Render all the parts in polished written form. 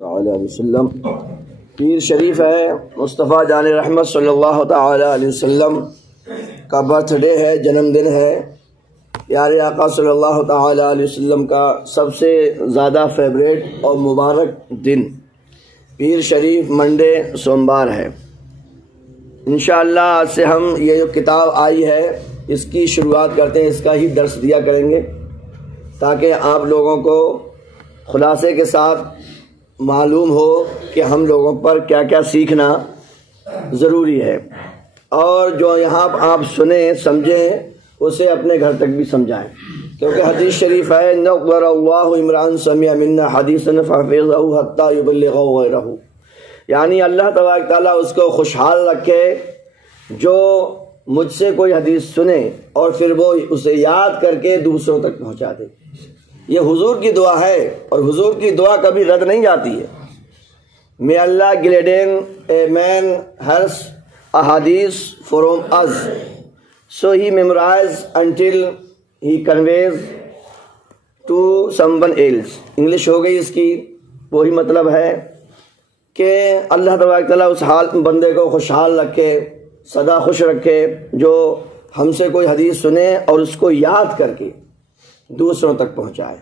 تعالی وسلم پیر شریف ہے مصطفیٰ جان رحمت صلی اللہ تعالی علیہ وسلم کا برتھ ڈے ہے، جنم دن ہے۔ پیارے آقا صلی اللہ تعالی علیہ وسلم کا سب سے زیادہ فیوریٹ اور مبارک دن پیر شریف منڈے سوموار ہے۔ انشاءاللہ آج سے ہم یہ جو کتاب آئی ہے اس کی شروعات کرتے ہیں، اس کا ہی درس دیا کریں گے تاکہ آپ لوگوں کو خلاصے کے ساتھ معلوم ہو کہ ہم لوگوں پر کیا کیا سیکھنا ضروری ہے، اور جو یہاں آپ سنیں سمجھیں اسے اپنے گھر تک بھی سمجھائیں، کیونکہ حدیث شریف ہے نَضَّرَ اللَّهُ امْرَأً سَمِعَ مِنَّا حَدِيثًا فَحَفِظَهُ حَتَّى يُبَلِّغَهُ غَيْرَهُ، یعنی اللہ تبارک تعالیٰ اس کو خوشحال رکھے جو مجھ سے کوئی حدیث سنے اور پھر وہ اسے یاد کر کے دوسروں تک پہنچا دے۔ یہ حضور کی دعا ہے اور حضور کی دعا کبھی رد نہیں جاتی ہے۔ May Allah gladden a man hears a hadith from us, so he memorizes until he conveys to someone else۔ English ہو گئی اس کی، وہی مطلب ہے کہ اللہ تبارک تعالیٰ اس حال بندے کو خوشحال رکھے، سدا خوش رکھے جو ہم سے کوئی حدیث سنے اور اس کو یاد کر کے دوسروں تک پہنچائے۔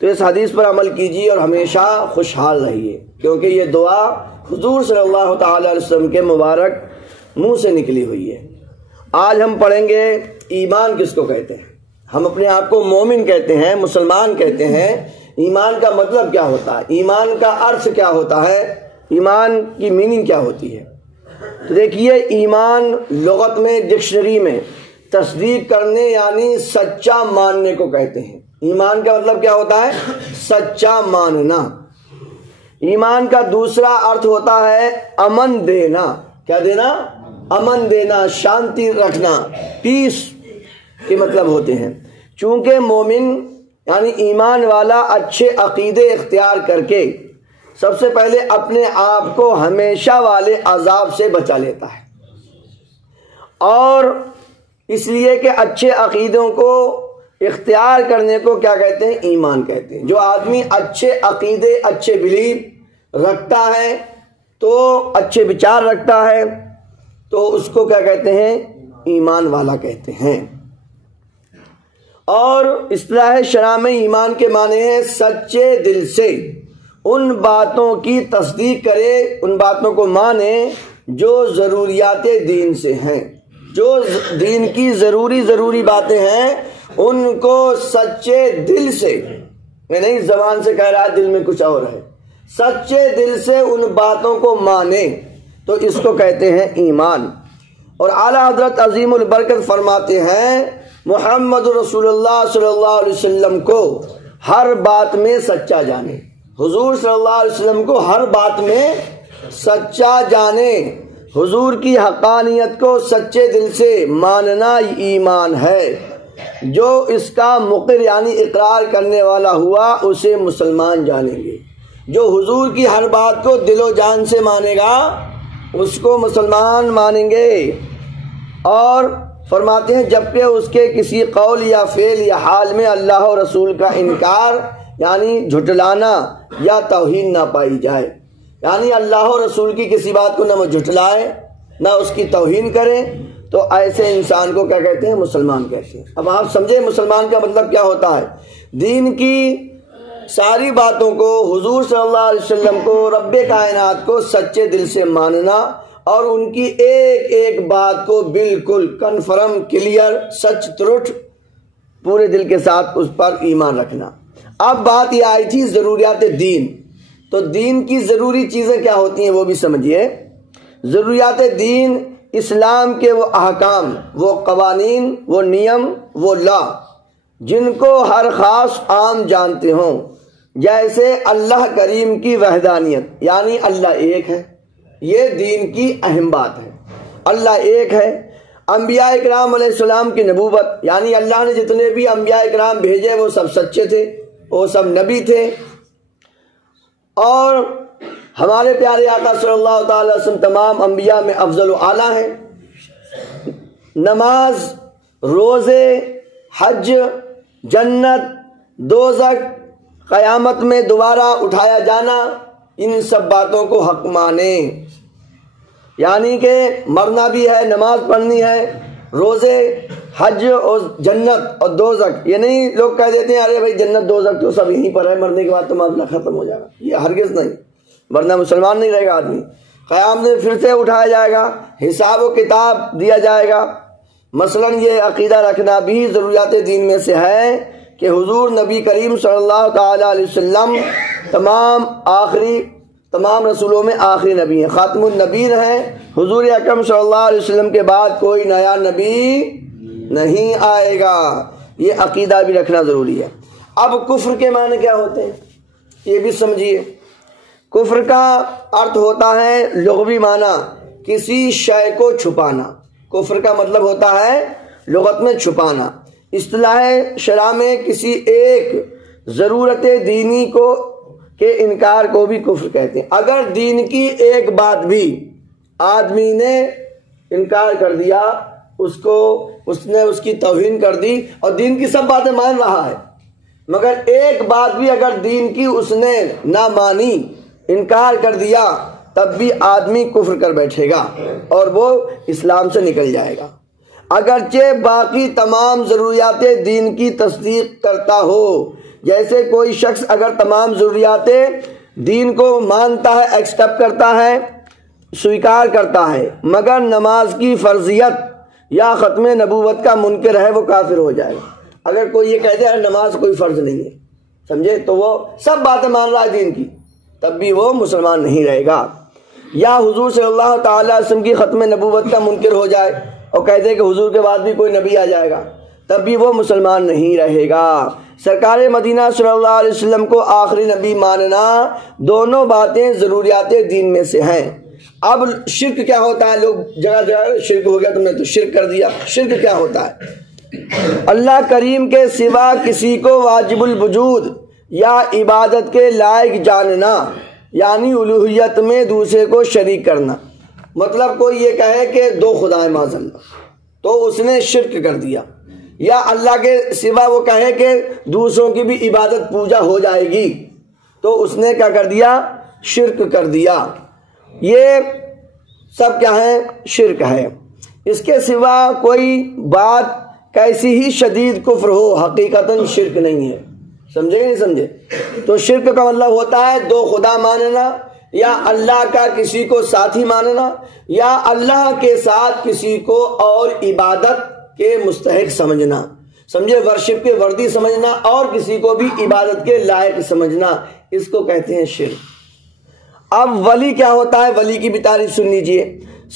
تو اس حدیث پر عمل کیجیے اور ہمیشہ خوشحال رہیے، کیونکہ یہ دعا حضور صلی اللہ تعالی علیہ وسلم کے مبارک منہ سے نکلی ہوئی ہے۔ آج ہم پڑھیں گے ایمان کس کو کہتے ہیں۔ ہم اپنے آپ کو مومن کہتے ہیں، مسلمان کہتے ہیں۔ ایمان کا مطلب کیا ہوتا ہے، ایمان کا ارتھ کیا ہوتا ہے، ایمان کی میننگ کیا ہوتی ہے۔ تو دیکھیے، ایمان لغت میں ڈکشنری میں تصدیق کرنے یعنی سچا ماننے کو کہتے ہیں۔ ایمان کا مطلب کیا ہوتا ہے، سچا ماننا۔ ایمان کا دوسرا ارتھ ہوتا ہے امن دینا۔ کیا دینا؟ امن دینا، شانتی رکھنا، پیس کے مطلب ہوتے ہیں۔ چونکہ مومن یعنی ایمان والا اچھے عقیدے اختیار کر کے سب سے پہلے اپنے آپ کو ہمیشہ والے عذاب سے بچا لیتا ہے، اور اس لیے کہ اچھے عقیدوں کو اختیار کرنے کو کیا کہتے ہیں، ایمان کہتے ہیں۔ جو آدمی اچھے عقیدے، اچھے بلیف رکھتا ہے، تو اچھے وچار رکھتا ہے، تو اس کو کیا کہتے ہیں، ایمان والا کہتے ہیں۔ اور اصطلاح شرع میں ایمان کے معنی ہے سچے دل سے ان باتوں کی تصدیق کرے، ان باتوں کو مانے جو ضروریات دین سے ہیں، جو دین کی ضروری باتیں ہیں ان کو سچے دل سے، میں نہیں زبان سے کہہ رہا دل میں کچھ اور ہے، سچے دل سے ان باتوں کو مانے تو اس کو کہتے ہیں ایمان۔ اور اعلیٰ حضرت عظیم البرکت فرماتے ہیں محمد رسول اللہ صلی اللہ علیہ وسلم کو ہر بات میں سچا جانے۔ حضور صلی اللہ علیہ وسلم کو ہر بات میں سچا جانے، حضور کی حقانیت کو سچے دل سے ماننا ایمان ہے۔ جو اس کا مقر یعنی اقرار کرنے والا ہوا اسے مسلمان جانیں گے۔ جو حضور کی ہر بات کو دل و جان سے مانے گا اس کو مسلمان مانیں گے۔ اور فرماتے ہیں جبکہ اس کے کسی قول یا فعل یا حال میں اللہ و رسول کا انکار یعنی جھٹلانا یا توہین نہ پائی جائے، یعنی اللہ و رسول کی کسی بات کو نہ وہ جھٹلائے نہ اس کی توہین کرے، تو ایسے انسان کو کیا کہتے ہیں، مسلمان کہتے ہیں۔ اب آپ سمجھیں مسلمان کا مطلب کیا ہوتا ہے۔ دین کی ساری باتوں کو، حضور صلی اللہ علیہ وسلم کو، رب کائنات کو سچے دل سے ماننا اور ان کی ایک ایک بات کو بالکل کنفرم، کلیئر، سچ ترٹ پورے دل کے ساتھ اس پر ایمان رکھنا۔ اب بات یہ آئی تھی ضروریات دین، تو دین کی ضروری چیزیں کیا ہوتی ہیں وہ بھی سمجھیے۔ ضروریات دین اسلام کے وہ احکام، وہ قوانین، وہ نیم، وہ لا جن کو ہر خاص عام جانتے ہوں، جیسے اللہ کریم کی وحدانیت یعنی اللہ ایک ہے، یہ دین کی اہم بات ہے۔ اللہ ایک ہے۔ انبیاء اکرام علیہ السلام کی نبوت یعنی اللہ نے جتنے بھی انبیاء اکرام بھیجے وہ سب سچے تھے، وہ سب نبی تھے۔ اور ہمارے پیارے آقا صلی اللہ تعالی وسلم تمام انبیاء میں افضل و اعلیٰ ہیں۔ نماز، روزے، حج، جنت، دوزخ، قیامت میں دوبارہ اٹھایا جانا، ان سب باتوں کو حق مانیں، یعنی کہ مرنا بھی ہے، نماز پڑھنی ہے، روزے، حج اور جنت اور دوزخ۔ یہ نہیں لوگ کہہ دیتے ہیں ارے بھائی جنت دوزخ تو سب یہیں پر ہے، مرنے کے بعد تو معاملہ ختم ہو جائے گا، یہ ہرگز نہیں، ورنہ مسلمان نہیں رہے گا آدمی۔ قیامت میں پھر سے اٹھایا جائے گا، حساب و کتاب دیا جائے گا۔ مثلاً یہ عقیدہ رکھنا بھی ضروریات دین میں سے ہے کہ حضور نبی کریم صلی اللہ تعالی علیہ وسلم تمام رسولوں میں آخری نبی ہیں، خاتم النبیین ہیں۔ حضور اکرم صلی اللہ علیہ وسلم کے بعد کوئی نیا نبی نہیں آئے گا، یہ عقیدہ بھی رکھنا ضروری ہے۔ اب کفر کے معنی کیا ہوتے ہیں یہ بھی سمجھیے۔ کفر کا ارتھ ہوتا ہے لغوی معنی کسی شے کو چھپانا، کفر کا مطلب ہوتا ہے لغت میں چھپانا۔ اصطلاح شرع میں کسی ایک ضرورت دینی کے انکار کو بھی کفر کہتے ہیں۔ اگر دین کی ایک بات بھی آدمی نے انکار کر دیا، اس نے اس کی توہین کر دی، اور دین کی سب باتیں مان رہا ہے، مگر ایک بات بھی اگر دین کی اس نے نہ مانی، انکار کر دیا، تب بھی آدمی کفر کر بیٹھے گا اور وہ اسلام سے نکل جائے گا۔ اگرچہ باقی تمام ضروریات دین کی تصدیق کرتا ہو، جیسے کوئی شخص اگر تمام ضروریات دین کو مانتا ہے، ایکسپٹ کرتا ہے، سویکار کرتا ہے، مگر نماز کی فرضیت یا ختم نبوت کا منکر ہے، وہ کافر ہو جائے گا۔ اگر کوئی یہ کہتے ہیں نماز کوئی فرض نہیں ہے، سمجھے، تو وہ سب باتیں مان رہا ہے دین کی، تب بھی وہ مسلمان نہیں رہے گا۔ یا حضور صلی اللہ تعالی علیہ وسلم کی ختم نبوت کا منکر ہو جائے اور کہتے کہ حضور کے بعد بھی کوئی نبی آ جائے گا، تب بھی وہ مسلمان نہیں رہے گا۔ سرکار مدینہ صلی اللہ علیہ وسلم کو آخری نبی ماننا، دونوں باتیں ضروریات دین میں سے ہیں۔ اب شرک کیا ہوتا ہے؟ لوگ جگہ جگہ شرک ہو گیا، تم نے تو شرک کر دیا۔ شرک کیا ہوتا ہے؟ اللہ کریم کے سوا کسی کو واجب الوجود یا عبادت کے لائق جاننا، یعنی الوہیت میں دوسرے کو شریک کرنا۔ مطلب کوئی یہ کہے کہ دو خدا ہیں معاذ اللہ، تو اس نے شرک کر دیا۔ یا اللہ کے سوا وہ کہے کہ دوسروں کی بھی عبادت پوجا ہو جائے گی، تو اس نے کیا کر دیا؟ شرک کر دیا۔ یہ سب کیا ہے؟ شرک ہے۔ اس کے سوا کوئی بات کیسی ہی شدید کفر ہو، حقیقتاً شرک نہیں ہے۔ سمجھے کہ نہیں سمجھے؟ تو شرک کا مطلب ہوتا ہے دو خدا ماننا، یا اللہ کا کسی کو ساتھی ماننا، یا اللہ کے ساتھ کسی کو اور عبادت کے مستحق سمجھنا، سمجھے، ورشپ کے وردی سمجھنا، اور کسی کو بھی عبادت کے لائق سمجھنا، اس کو کہتے ہیں شرک۔ اب ولی کیا ہوتا ہے؟ ولی کی بھی تعریف سن لیجئے۔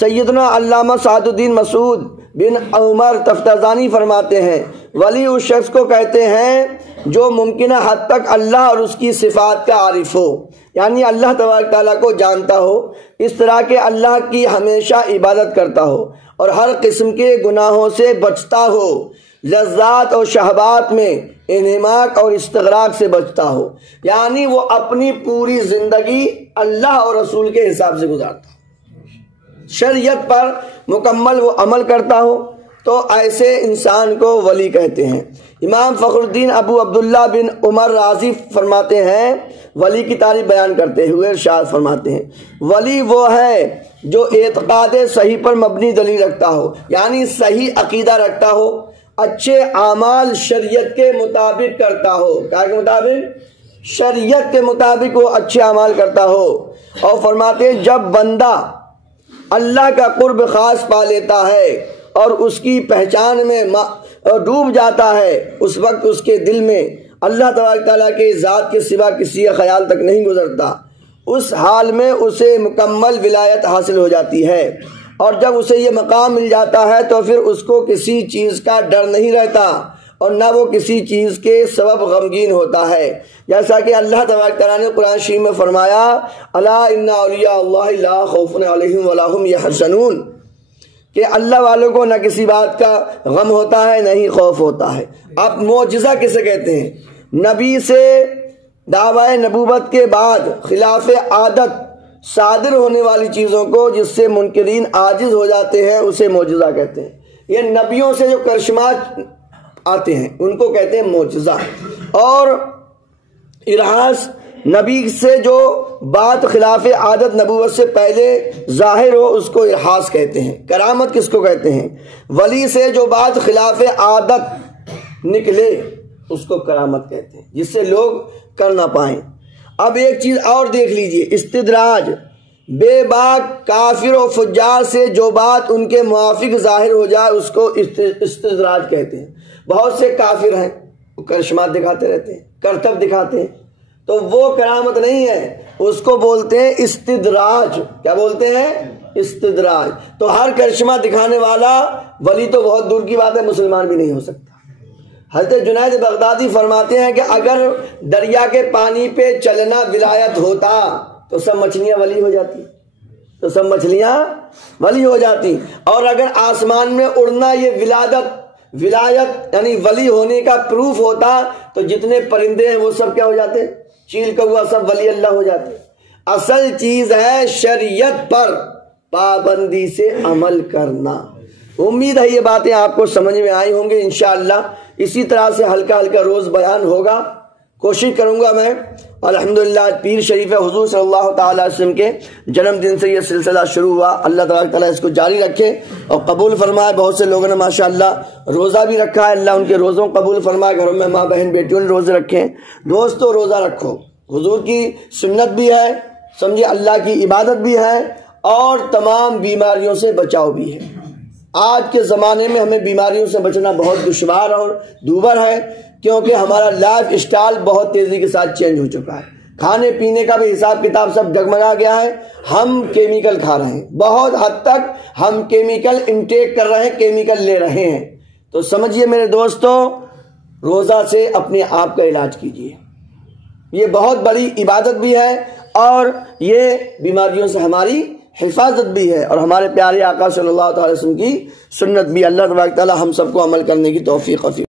سیدنا علامہ سعد الدین مسعود بن عمر تفتازانی فرماتے ہیں، ولی اس شخص کو کہتے ہیں جو ممکنہ حد تک اللہ اور اس کی صفات کا عارف ہو، یعنی اللہ تبارک تعالیٰ کو جانتا ہو، اس طرح کہ اللہ کی ہمیشہ عبادت کرتا ہو اور ہر قسم کے گناہوں سے بچتا ہو، لذات اور شہوات میں انہماک اور استغراق سے بچتا ہو، یعنی وہ اپنی پوری زندگی اللہ اور رسول کے حساب سے گزارتا ہو، شریعت پر مکمل وہ عمل کرتا ہو، تو ایسے انسان کو ولی کہتے ہیں۔ امام فخر الدین ابو عبداللہ بن عمر رازی فرماتے ہیں، ولی کی تعریف بیان کرتے ہوئے ارشاد فرماتے ہیں، ولی وہ ہے جو اعتقاد صحیح پر مبنی دلیل رکھتا ہو، یعنی صحیح عقیدہ رکھتا ہو، اچھے اعمال شریعت کے مطابق کرتا ہو، کیا کے مطابق؟ شریعت کے مطابق وہ اچھے اعمال کرتا ہو۔ اور فرماتے ہیں جب بندہ اللہ کا قرب خاص پا لیتا ہے اور اس کی پہچان میں ڈوب جاتا ہے، اس وقت اس کے دل میں اللہ تبارک تعالیٰ کے ذات کے سوا کسی کا خیال تک نہیں گزرتا، اس حال میں اسے مکمل ولایت حاصل ہو جاتی ہے، اور جب اسے یہ مقام مل جاتا ہے تو پھر اس کو کسی چیز کا ڈر نہیں رہتا اور نہ وہ کسی چیز کے سبب غمگین ہوتا ہے، جیسا کہ اللہ تبارک تعالیٰ نے قرآن شریف میں فرمایا، الا ان اولیاء اللہ لا خوف علیہم ولا هم یحزنون، کہ اللہ والوں کو نہ کسی بات کا غم ہوتا ہے نہ ہی خوف ہوتا ہے۔ اب معجزہ کسے کہتے ہیں؟ نبی سے دعوی نبوت کے بعد خلاف عادت صادر ہونے والی چیزوں کو جس سے منکرین عاجز ہو جاتے ہیں، اسے معجزہ کہتے ہیں۔ یہ نبیوں سے جو کرشمات آتے ہیں ان کو کہتے ہیں معجزہ۔ اور ارہاس نبی سے جو بات خلاف عادت نبوت سے پہلے ظاہر ہو اس کو ارحاس کہتے ہیں۔ کرامت کس کو کہتے ہیں؟ ولی سے جو بات خلاف عادت نکلے اس کو کرامت کہتے ہیں، جس سے لوگ کر نہ پائیں۔ اب ایک چیز اور دیکھ لیجئے، استدراج، بے باک کافر و فجار سے جو بات ان کے موافق ظاہر ہو جائے اس کو استدراج کہتے ہیں۔ بہت سے کافر ہیں وہ کرشمات دکھاتے رہتے ہیں، کرتب دکھاتے ہیں، تو وہ کرامت نہیں ہے، اس کو بولتے ہیں استدراج۔ کیا بولتے ہیں؟ استدراج۔ تو ہر کرشمہ دکھانے والا ولی تو بہت دور کی بات ہے، مسلمان بھی نہیں ہو سکتا۔ حضرت جنید بغدادی فرماتے ہیں کہ اگر دریا کے پانی پہ چلنا ولایت ہوتا تو سب مچھلیاں ولی ہو جاتی، تو سب مچھلیاں ولی ہو جاتی، اور اگر آسمان میں اڑنا یہ ولایت یعنی ولی ہونے کا پروف ہوتا تو جتنے پرندے ہیں وہ سب کیا ہو جاتے؟ چیل کوا سب ولی اللہ ہو جاتے۔ اصل چیز ہے شریعت پر پابندی سے عمل کرنا۔ امید ہے یہ باتیں آپ کو سمجھ میں آئی ہوں گی انشاءاللہ۔ اسی طرح سے ہلکا ہلکا روز بیان ہوگا، کوشش کروں گا میں۔ الحمدللہ پیر شریف حضور صلی اللہ تعالی وسلم کے جنم دن سے یہ سلسلہ شروع ہوا، اللہ تبارک تعالیٰ اس کو جاری رکھے اور قبول فرمائے۔ بہت سے لوگوں نے ماشاءاللہ روزہ بھی رکھا ہے، اللہ ان کے روزوں قبول فرمائے۔ گھروں میں ماں بہن بیٹیوں نے روزے رکھے ہیں۔ دوستو روزہ رکھو، حضور کی سنت بھی ہے، سمجھے اللہ کی عبادت بھی ہے، اور تمام بیماریوں سے بچاؤ بھی ہے۔ آج کے زمانے میں ہمیں بیماریوں سے بچنا بہت دشوار اور دوبر ہے، کیونکہ ہمارا لائف اسٹائل بہت تیزی کے ساتھ چینج ہو چکا ہے۔ کھانے پینے کا بھی حساب کتاب سب ڈگمگا گیا ہے، ہم کیمیکل کھا رہے ہیں، بہت حد تک ہم کیمیکل انٹیک کر رہے ہیں، کیمیکل لے رہے ہیں۔ تو سمجھیے میرے دوستو، روزہ سے اپنے آپ کا علاج کیجیے، یہ بہت بڑی عبادت بھی ہے اور یہ بیماریوں سے ہماری حفاظت بھی ہے، اور ہمارے پیارے آقا صلی اللہ علیہ وسلم کی سنت بھی۔ اللہ تبارک تعالی ہم سب کو عمل کرنے کی توفیق عطا